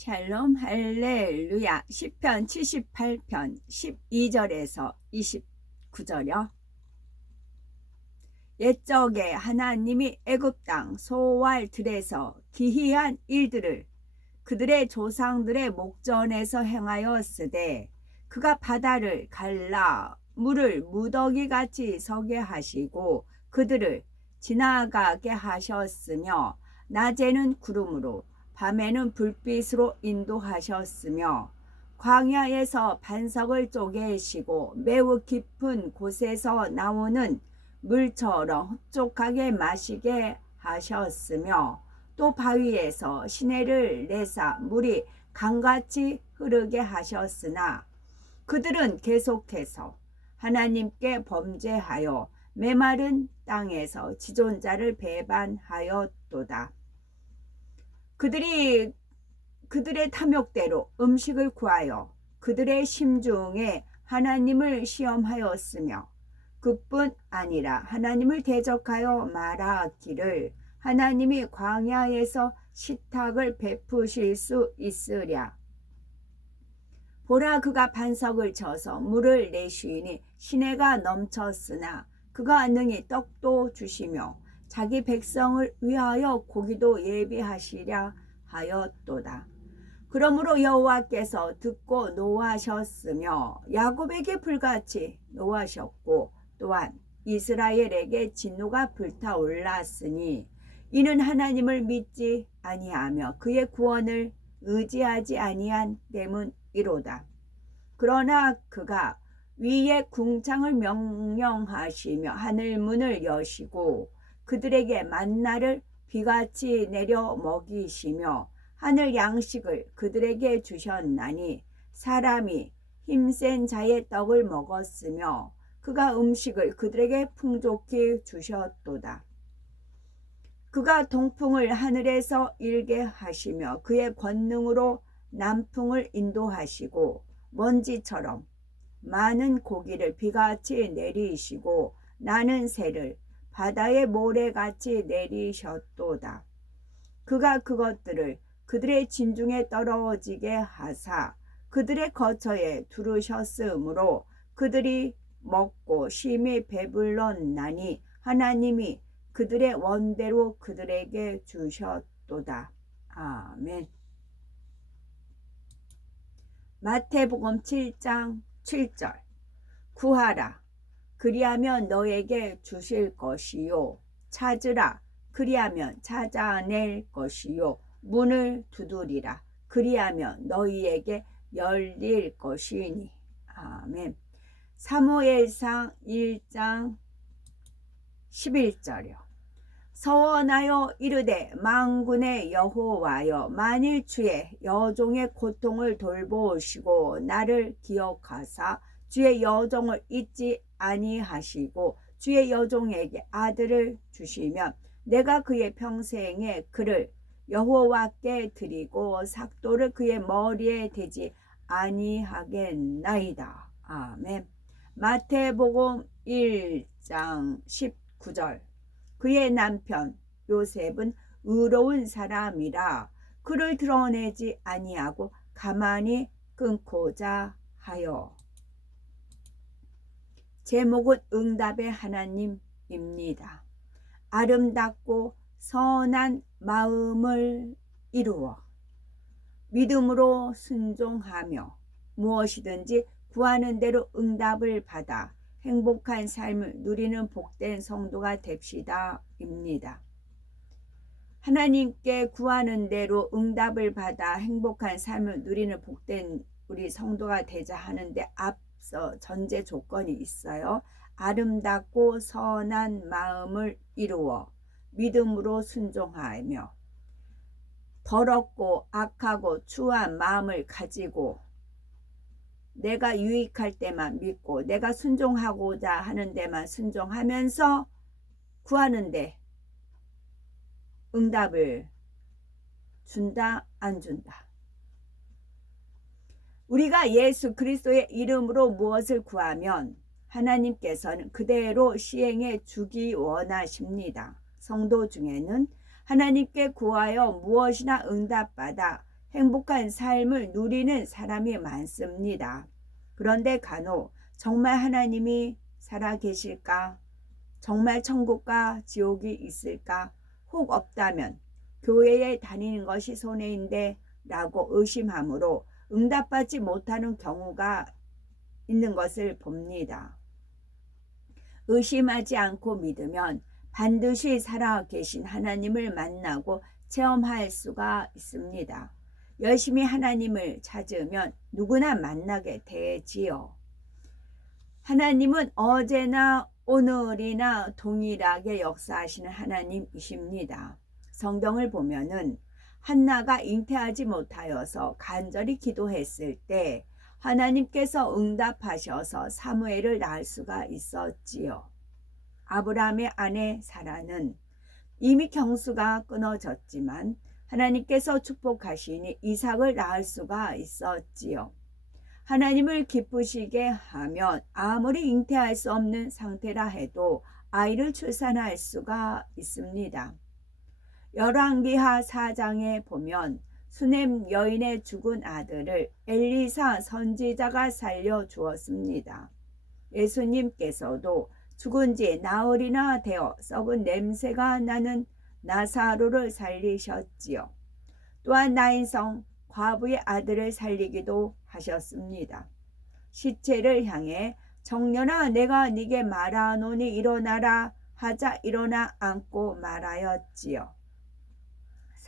샬롬 할렐루야. 시편 78편 12절에서 29절이요. 옛적에 하나님이 애굽 땅 소활 들에서 기이한 일들을 그들의 조상들의 목전에서 행하였으되 그가 바다를 갈라 물을 무더기같이 서게 하시고 그들을 지나가게 하셨으며 낮에는 구름으로 밤에는 불빛으로 인도하셨으며 광야에서 반석을 쪼개시고 매우 깊은 곳에서 나오는 물처럼 흡족하게 마시게 하셨으며 또 바위에서 시내를 내사 물이 강같이 흐르게 하셨으나 그들은 계속해서 하나님께 범죄하여 메마른 땅에서 지존자를 배반하였도다. 그들이 그들의 탐욕대로 음식을 구하여 그들의 심중에 하나님을 시험하였으며 그뿐 아니라 하나님을 대적하여 말하기를 하나님이 광야에서 식탁을 베푸실 수 있으랴. 보라, 그가 반석을 쳐서 물을 내쉬니 시내가 넘쳤으나 그가 능히 떡도 주시며 자기 백성을 위하여 고기도 예비하시랴 하였도다. 그러므로 여호와께서 듣고 노하셨으며 야곱에게 불같이 노하셨고 또한 이스라엘에게 진노가 불타올랐으니 이는 하나님을 믿지 아니하며 그의 구원을 의지하지 아니한 때문이로다. 그러나 그가 위에 궁창을 명령하시며 하늘문을 여시고 그들에게 만나를 비같이 내려 먹이시며 하늘 양식을 그들에게 주셨나니 사람이 힘센 자의 떡을 먹었으며 그가 음식을 그들에게 풍족히 주셨도다. 그가 동풍을 하늘에서 일게 하시며 그의 권능으로 남풍을 인도하시고 먼지처럼 많은 고기를 비같이 내리시고 나는 새를 바다의 모래같이 내리셨도다. 그가 그것들을 그들의 진중에 떨어지게 하사 그들의 거처에 두르셨으므로 그들이 먹고 심히 배불렀나니 하나님이 그들의 원대로 그들에게 주셨도다. 아멘. 마태복음 7장 7절. 구하라, 그리하면 너에게 주실 것이요. 찾으라, 그리하면 찾아낼 것이요. 문을 두드리라, 그리하면 너희에게 열릴 것이니. 아멘. 사무엘상 1장 11절이요. 서원하여 이르되 만군의 여호와여, 만일 주의 여종의 고통을 돌보시고 나를 기억하사 주의 여종을 잊지 아니하시고 주의 여종에게 아들을 주시면 내가 그의 평생에 그를 여호와께 드리고 삭도를 그의 머리에 대지 아니하겠나이다. 아멘. 마태복음 1장 19절. 그의 남편 요셉은 의로운 사람이라 그를 드러내지 아니하고 가만히 끊고자 하여. 제목은 응답의 하나님입니다. 아름답고 선한 마음을 이루어 믿음으로 순종하며 무엇이든지 구하는 대로 응답을 받아 행복한 삶을 누리는 복된 성도가 됩시다 입니다. 하나님께 구하는 대로 응답을 받아 행복한 삶을 누리는 복된 우리 성도가 되자 하는데 앞서 전제 조건이 있어요. 아름답고 선한 마음을 이루어 믿음으로 순종하며 더럽고 악하고 추한 마음을 가지고 내가 유익할 때만 믿고 내가 순종하고자 하는 데만 순종하면서 구하는데 응답을 준다 안 준다. 우리가 예수 그리스도의 이름으로 무엇을 구하면 하나님께서는 그대로 시행해 주기 원하십니다. 성도 중에는 하나님께 구하여 무엇이나 응답받아 행복한 삶을 누리는 사람이 많습니다. 그런데 간혹 정말 하나님이 살아 계실까? 정말 천국과 지옥이 있을까? 혹 없다면 교회에 다니는 것이 손해인데 라고 의심함으로 응답받지 못하는 경우가 있는 것을 봅니다. 의심하지 않고 믿으면 반드시 살아 계신 하나님을 만나고 체험할 수가 있습니다. 열심히 하나님을 찾으면 누구나 만나게 되지요. 하나님은 어제나 오늘이나 동일하게 역사하시는 하나님이십니다. 성경을 보면은 한나가 잉태하지 못하여서 간절히 기도했을 때 하나님께서 응답하셔서 사무엘을 낳을 수가 있었지요. 아브라함의 아내 사라는 이미 경수가 끊어졌지만 하나님께서 축복하시니 이삭을 낳을 수가 있었지요. 하나님을 기쁘시게 하면 아무리 잉태할 수 없는 상태라 해도 아이를 출산할 수가 있습니다. 열왕기하 4장에 보면 수넴 여인의 죽은 아들을 엘리사 선지자가 살려 주었습니다. 예수님께서도 죽은 지 나흘이나 되어 썩은 냄새가 나는 나사로를 살리셨지요. 또한 나인성 과부의 아들을 살리기도 하셨습니다. 시체를 향해 정년아 내가 네게 말하노니 일어나라 하자 일어나 앉고 말하였지요.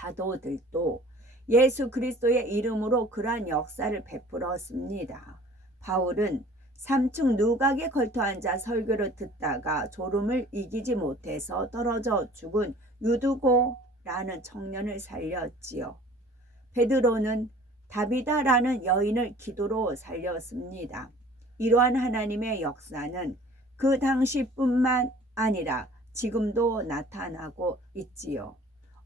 사도들도 예수 그리스도의 이름으로 그러한 역사를 베풀었습니다. 바울은 3층 누각에 걸터 앉아 설교를 듣다가 졸음을 이기지 못해서 떨어져 죽은 유두고라는 청년을 살렸지요. 베드로는 다비다라는 여인을 기도로 살렸습니다. 이러한 하나님의 역사는 그 당시뿐만 아니라 지금도 나타나고 있지요.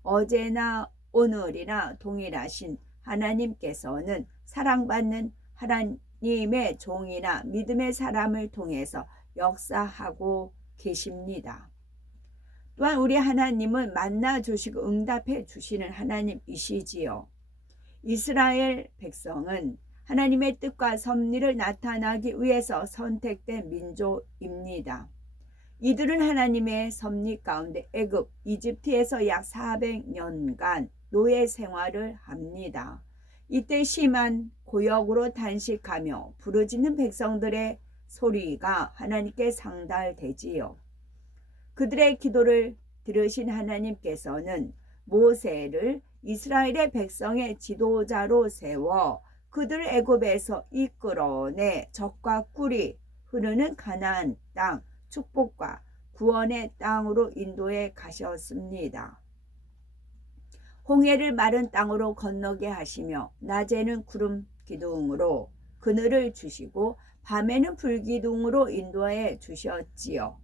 어제나 오늘이나 동일하신 하나님께서는 사랑받는 하나님의 종이나 믿음의 사람을 통해서 역사하고 계십니다. 또한 우리 하나님은 만나 주시고 응답해 주시는 하나님이시지요. 이스라엘 백성은 하나님의 뜻과 섭리를 나타나기 위해서 선택된 민족입니다. 이들은 하나님의 섭리 가운데 애굽, 이집트에서 약 400년간 노예 생활을 합니다. 이때 심한 고역으로 단식하며 부르짖는 백성들의 소리가 하나님께 상달되지요. 그들의 기도를 들으신 하나님께서는 모세를 이스라엘의 백성의 지도자로 세워 그들을 애굽에서 이끌어내 적과 꿀이 흐르는 가나안 땅 축복과 구원의 땅으로 인도해 가셨습니다. 홍해를 마른 땅으로 건너게 하시며 낮에는 구름 기둥으로 그늘을 주시고 밤에는 불기둥으로 인도해 주셨지요.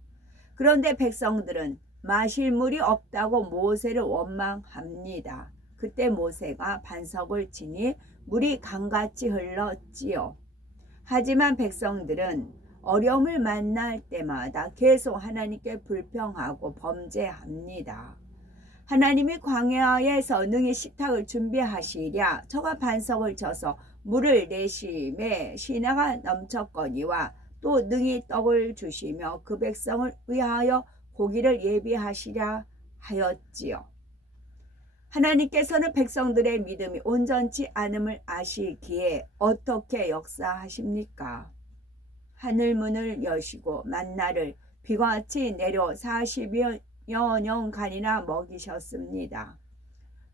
그런데 백성들은 마실 물이 없다고 모세를 원망합니다. 그때 모세가 반석을 치니 물이 강같이 흘렀지요. 하지만 백성들은 어려움을 만날 때마다 계속 하나님께 불평하고 범죄합니다. 하나님이 광야에서 능히 식탁을 준비하시랴 저가 반석을 쳐서 물을 내심에 신화가 넘쳤거니와 또 능히 떡을 주시며 그 백성을 위하여 고기를 예비하시랴 하였지요. 하나님께서는 백성들의 믿음이 온전치 않음을 아시기에 어떻게 역사하십니까? 하늘문을 여시고 만나를 비같이 내려 40여 년간이나 먹이셨습니다.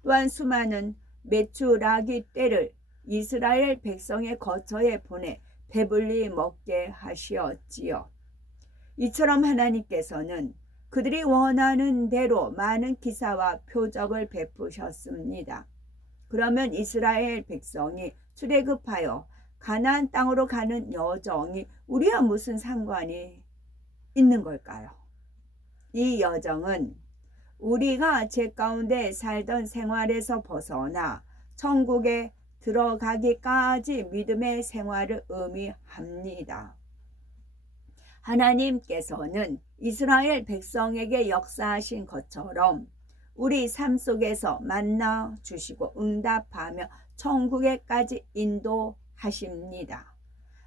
또한 수많은 메추라기 떼를 이스라엘 백성의 거처에 보내 배불리 먹게 하시었지요. 이처럼 하나님께서는 그들이 원하는 대로 많은 기사와 표적을 베푸셨습니다. 그러면 이스라엘 백성이 출애굽하여 가나안 땅으로 가는 여정이 우리와 무슨 상관이 있는 걸까요? 이 여정은 우리가 죄 가운데 살던 생활에서 벗어나 천국에 들어가기까지 믿음의 생활을 의미합니다. 하나님께서는 이스라엘 백성에게 역사하신 것처럼 우리 삶 속에서 만나 주시고 응답하며 천국에까지 인도하십니다.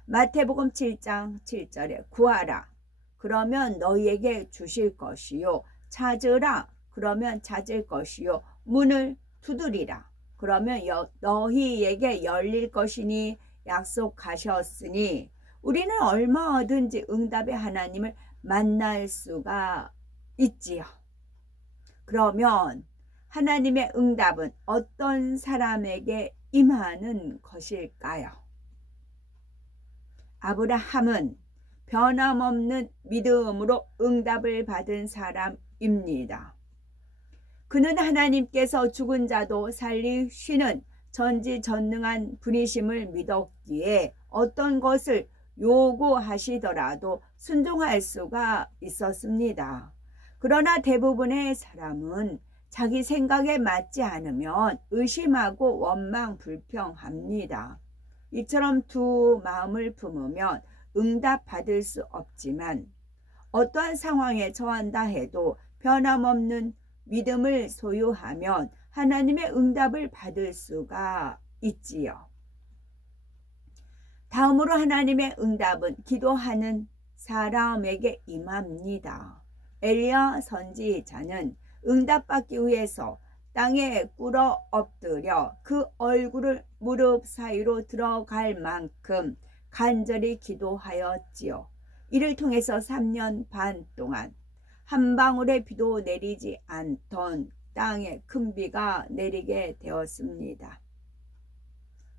마태복음 7장 7절에 구하라 그러면 너희에게 주실 것이요 찾으라 그러면 찾을 것이요 문을 두드리라 그러면 너희에게 열릴 것이니 약속하셨으니 우리는 얼마든지 응답의 하나님을 만날 수가 있지요. 그러면 하나님의 응답은 어떤 사람에게 임하는 것일까요? 아브라함은 변함없는 믿음으로 응답을 받은 사람입니다. 그는 하나님께서 죽은 자도 살리시는 전지전능한 분이심을 믿었기에 어떤 것을 요구하시더라도 순종할 수가 있었습니다. 그러나 대부분의 사람은 자기 생각에 맞지 않으면 의심하고 원망 불평합니다. 이처럼 두 마음을 품으면 응답받을 수 없지만 어떠한 상황에 처한다 해도 변함없는 믿음을 소유하면 하나님의 응답을 받을 수가 있지요. 다음으로 하나님의 응답은 기도하는 사람에게 임합니다. 엘리야 선지자는 응답받기 위해서 땅에 꿇어 엎드려 그 얼굴을 무릎 사이로 들어갈 만큼 간절히 기도하였지요. 이를 통해서 3년 반 동안 한 방울의 비도 내리지 않던 땅에 큰 비가 내리게 되었습니다.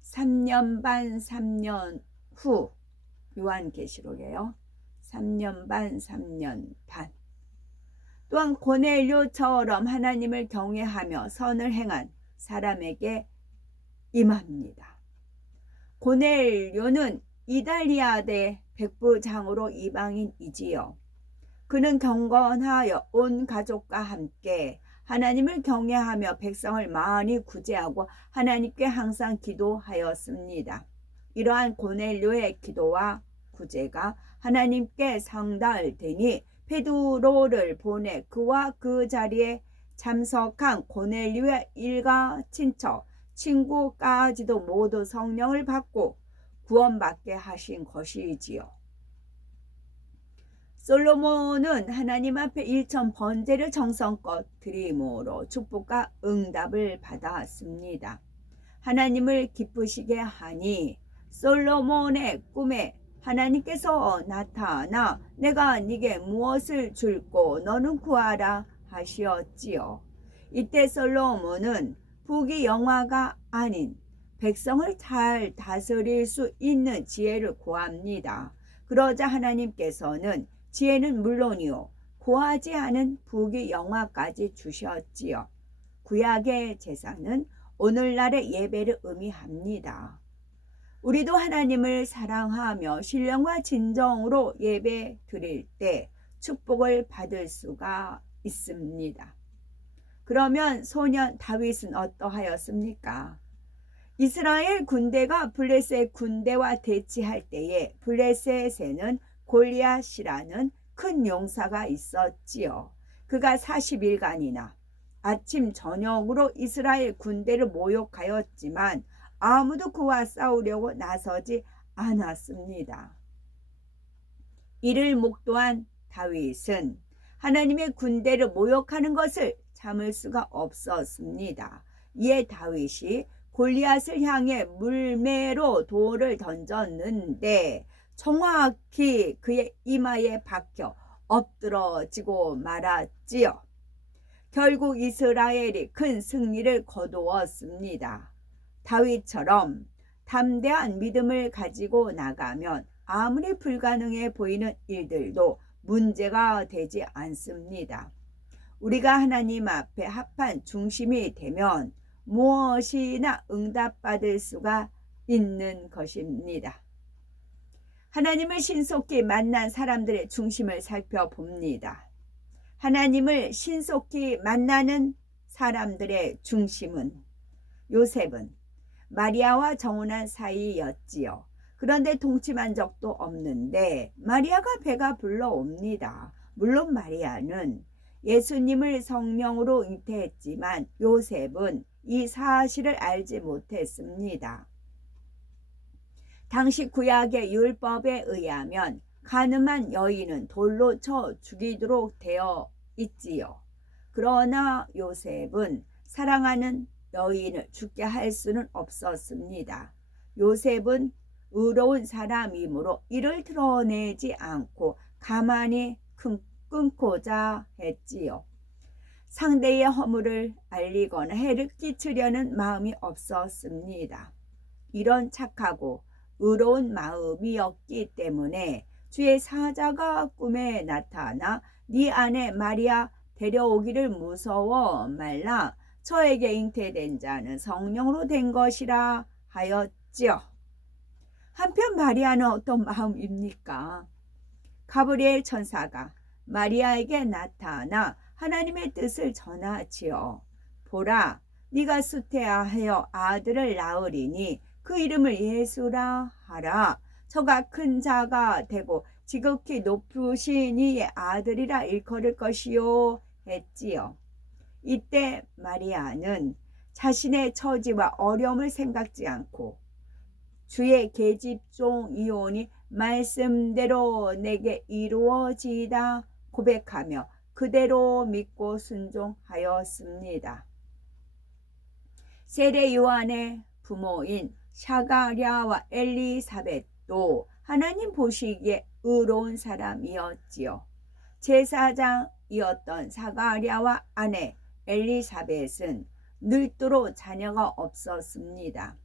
3년 반 3년 후 요한계시록에요. 3년 반 3년 반 또한 고넬료처럼 하나님을 경외하며 선을 행한 사람에게 임합니다. 고넬료는 이달리아대 백부장으로 이방인이지요. 그는 경건하여 온 가족과 함께 하나님을 경외하며 백성을 많이 구제하고 하나님께 항상 기도하였습니다. 이러한 고넬료의 기도와 구제가 하나님께 상달되니 베드로를 보내 그와 그 자리에 참석한 고넬료의 일가 친척, 친구까지도 모두 성령을 받고 구원받게 하신 것이지요. 솔로몬은 하나님 앞에 1천 번제를 정성껏 드림으로 축복과 응답을 받았습니다. 하나님을 기쁘시게 하니 솔로몬의 꿈에 하나님께서 나타나 내가 네게 무엇을 줄고 너는 구하라 하시었지요. 이때 솔로몬은 부귀영화가 아닌 백성을 잘 다스릴 수 있는 지혜를 구합니다. 그러자 하나님께서는 지혜는 물론이요 구하지 않은 부귀영화까지 주셨지요. 구약의 제사는 오늘날의 예배를 의미합니다. 우리도 하나님을 사랑하며 신령과 진정으로 예배 드릴 때 축복을 받을 수가 있습니다. 그러면 소년 다윗은 어떠하였습니까? 이스라엘 군대가 블레셋 군대와 대치할 때에 블레셋에는 골리앗이라는 큰 용사가 있었지요. 그가 40일간이나 아침 저녁으로 이스라엘 군대를 모욕하였지만 아무도 그와 싸우려고 나서지 않았습니다. 이를 목도한 다윗은 하나님의 군대를 모욕하는 것을 참을 수가 없었습니다. 이에 다윗이 골리앗을 향해 물매로 돌을 던졌는데 정확히 그의 이마에 박혀 엎드러지고 말았지요. 결국 이스라엘이 큰 승리를 거두었습니다. 다윗처럼 담대한 믿음을 가지고 나가면 아무리 불가능해 보이는 일들도 문제가 되지 않습니다. 우리가 하나님 앞에 합한 중심이 되면 무엇이나 응답받을 수가 있는 것입니다. 하나님을 신속히 만난 사람들의 중심을 살펴봅니다. 하나님을 신속히 만나는 사람들의 중심은 요셉은 마리아와 정혼한 사이였지요. 그런데 동침한 적도 없는데 마리아가 배가 불러옵니다. 물론 마리아는 예수님을 성령으로 잉태했지만 요셉은 이 사실을 알지 못했습니다. 당시 구약의 율법에 의하면 가늠한 여인은 돌로 쳐 죽이도록 되어 있지요. 그러나 요셉은 사랑하는 여인을 죽게 할 수는 없었습니다. 요셉은 의로운 사람이므로 이를 드러내지 않고 가만히 끊고자 했지요. 상대의 허물을 알리거나 해를 끼치려는 마음이 없었습니다. 이런 착하고 의로운 마음이었기 때문에 주의 사자가 꿈에 나타나 네 아내 마리아 데려오기를 무서워 말라, 저에게 잉태된 자는 성령으로 된 것이라 하였지요. 한편 마리아는 어떤 마음입니까? 가브리엘 천사가 마리아에게 나타나 하나님의 뜻을 전하지요. 보라, 네가 수태하여 아들을 낳으리니 그 이름을 예수라 하라. 저가 큰 자가 되고 지극히 높으신 이의 아들이라 일컬을 것이요 했지요. 이때 마리아는 자신의 처지와 어려움을 생각지 않고 주의 계집종 이온이 말씀대로 내게 이루어지이다 고백하며 그대로 믿고 순종하였습니다. 세례 요한의 부모인 사가랴와 엘리사벳도 하나님 보시기에 의로운 사람이었지요. 제사장이었던 사가랴와 아내 엘리사벳은 늙도록 자녀가 없었습니다.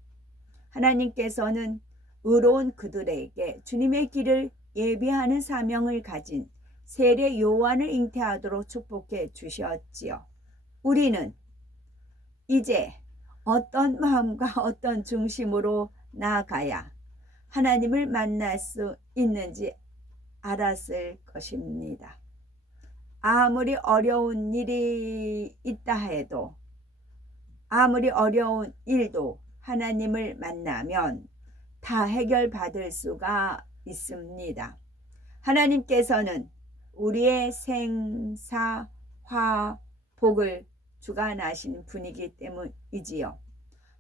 하나님께서는 의로운 그들에게 주님의 길을 예비하는 사명을 가진 세례 요한을 잉태하도록 축복해 주셨지요. 우리는 이제 어떤 마음과 어떤 중심으로 나아가야 하나님을 만날 수 있는지 알았을 것입니다. 아무리 어려운 일이 있다 해도, 아무리 어려운 일도 하나님을 만나면 다 해결받을 수가 있습니다. 하나님께서는 우리의 생사, 화, 복을 주관하신 분이기 때문이지요.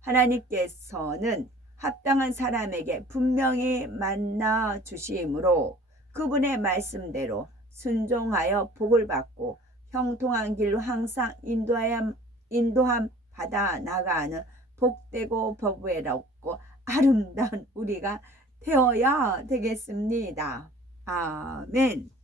하나님께서는 합당한 사람에게 분명히 만나 주심으로 그분의 말씀대로 순종하여 복을 받고 형통한 길로 항상 인도함 받아 나가는 복되고 복외롭고 아름다운 우리가 되어야 되겠습니다. 아멘.